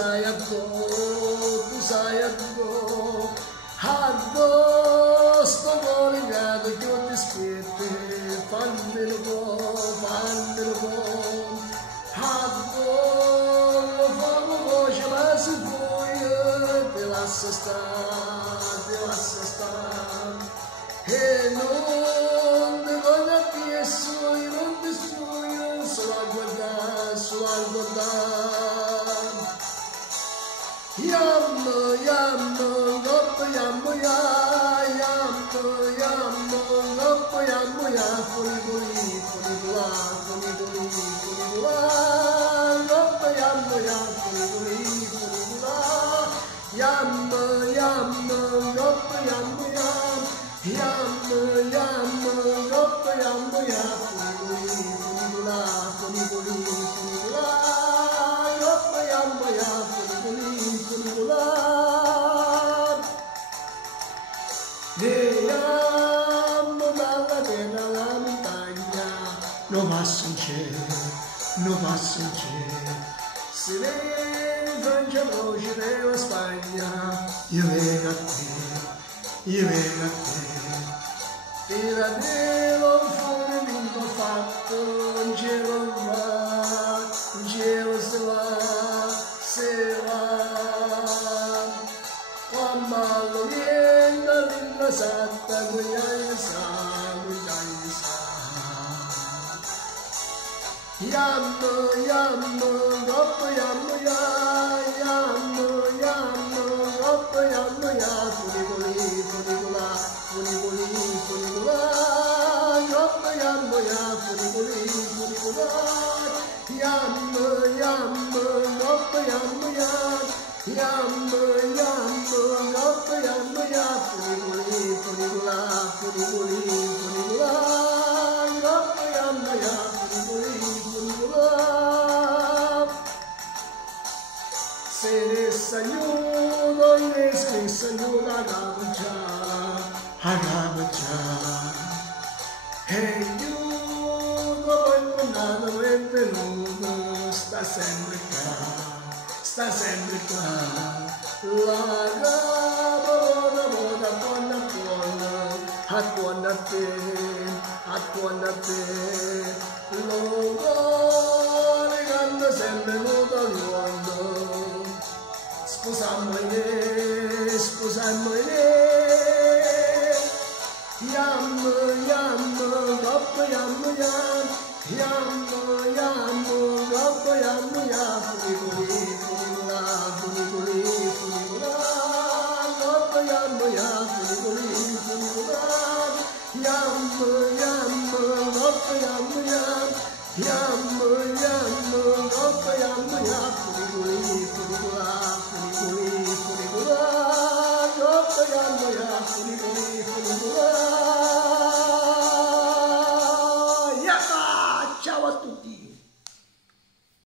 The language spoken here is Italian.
sai addo, addo sto collegato che io ti aspetto, fammelo po', addo lo fanno voce ma se vuoi te lascia stare, e non ti voglio appresso, io non ti spuio, solo a guardare, Yammo, goppo, yammo, ya, goppo, yammo, ya, furi, goppo, yammo, ya, furi, yammo, goppo, yammo, ya, goppo, yammo, ya, dalla montagna, non passa un cielo, se vede Francia voce della Spagna, io vengo a te, e la devo fuori vinto fatto, un cielo se va, quando viene l'inda santa, gugliai sa. Yammo, goppo, yammo, ya, goppo, yammo, ya, furi, goppo, yammo, ya, furi, yammo, goppo, yammo, ya, goppo, yammo, ya, se sagnudo agabcha, hey you, voglio nada e peludo, sta sempre qua, la gaba, buona, buona te, lo legando sempre nudo al mondo. Sposa moglie,